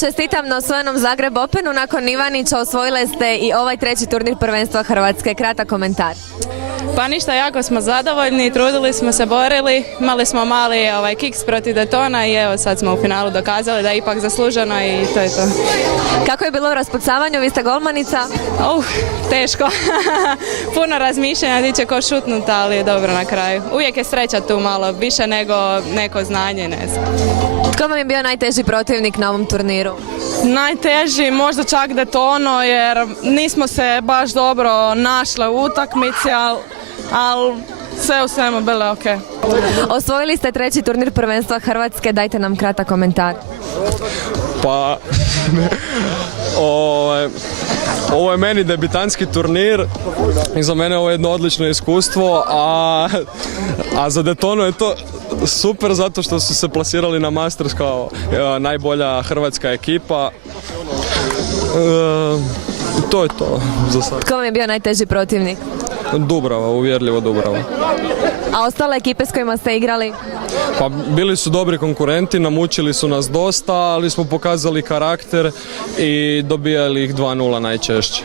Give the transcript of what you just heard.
Čestitam na osvojenom Zagreb Openu. Nakon Ivanića osvojile ste i ovaj treći turnir prvenstva Hrvatske. Kratak komentar. Pa ništa, jako smo zadovoljni, trudili smo se, borili, imali smo mali kiks protiv Daytona i evo sad smo u finalu dokazali da je ipak zasluženo i to je to. Kako je bilo u raspucavanju? Vi ste golmanica? Teško. Puno razmišljanja, di će ko šutnut, ali je dobro na kraju. Uvijek je sreća tu malo, više nego neko znanje, ne znam. Tko vam je bio najteži protivnik na ovom turniru? Najteži možda čak Daytono jer nismo se baš dobro našle u utakmici, ali sve u svemu bilo ok. Osvojili ste treći turnir prvenstva Hrvatske, dajte nam kratak komentar. Pa, ovo je meni debitanski turnir i za mene ovo je jedno odlično iskustvo, a za Daytonu je to super zato što su se plasirali na Masters kao najbolja hrvatska ekipa. To je to za sad. Tko vam je bio najteži protivnik? Dubrava, uvjerljivo Dubrava. A ostale ekipe s kojima ste igrali? Pa bili su dobri konkurenti, namučili su nas dosta, ali smo pokazali karakter i dobijali ih 2:0 najčešće.